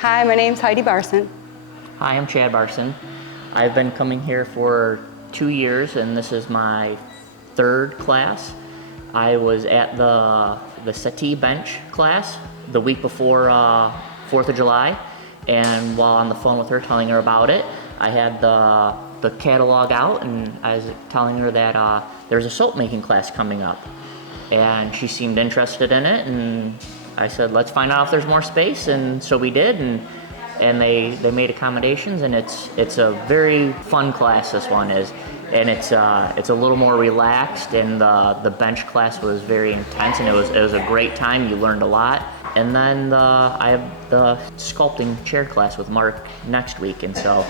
Hi, my name's Heidi Barson. Hi, I'm Chad Barson. I've been coming here for 2 years, and this is my third class. I was at the settee bench class the week before 4th of July, and while on the phone with her telling her about it, I had the catalog out, and I was telling her that there's a soap making class coming up, and she seemed interested in it, and I said, let's find out if there's more space, and so we did, and they made accommodations, and it's a very fun class, this one is, and it's a little more relaxed, and the bench class was very intense, and it was a great time. You learned a lot. And then I have the sculpting chair class with Marc next week, and so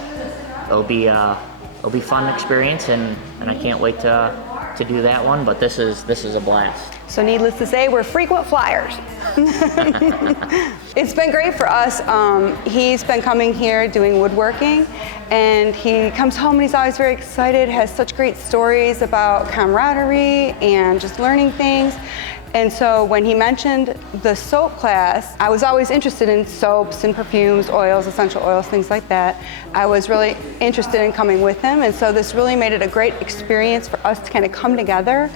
it'll be a fun experience, and I can't wait to do that one. But this is a blast. So needless to say, we're frequent flyers. It's been great for us. He's been coming here doing woodworking, and he comes home and he's always very excited, has such great stories about camaraderie and just learning things. And so when he mentioned the soap class, I was always interested in soaps and perfumes, oils, essential oils, things like that. I was really interested in coming with him, and so this really made it a great experience for us to kind of come together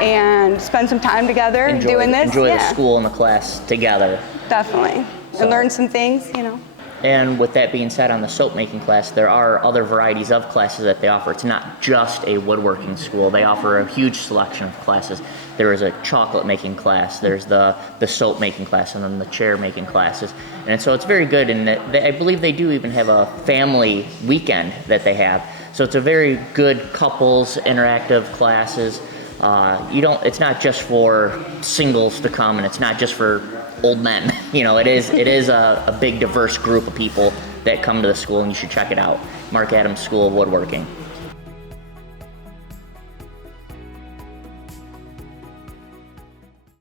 and spend some time together doing this. Enjoy the school and the class together. Definitely. And learn some things, you know. And with that being said, on the soap making class, there are other varieties of classes that they offer. It's not just a woodworking school. They offer a huge selection of classes. There is a chocolate making class, there's the soap making class, and then the chair making classes. And so it's very good, and I believe they do even have a family weekend that they have. So it's a very good couples interactive classes. It's not just for singles to come, and it's not just for old men. You know, it is a big diverse group of people that come to the school, and you should check it out. Marc Adams School of Woodworking.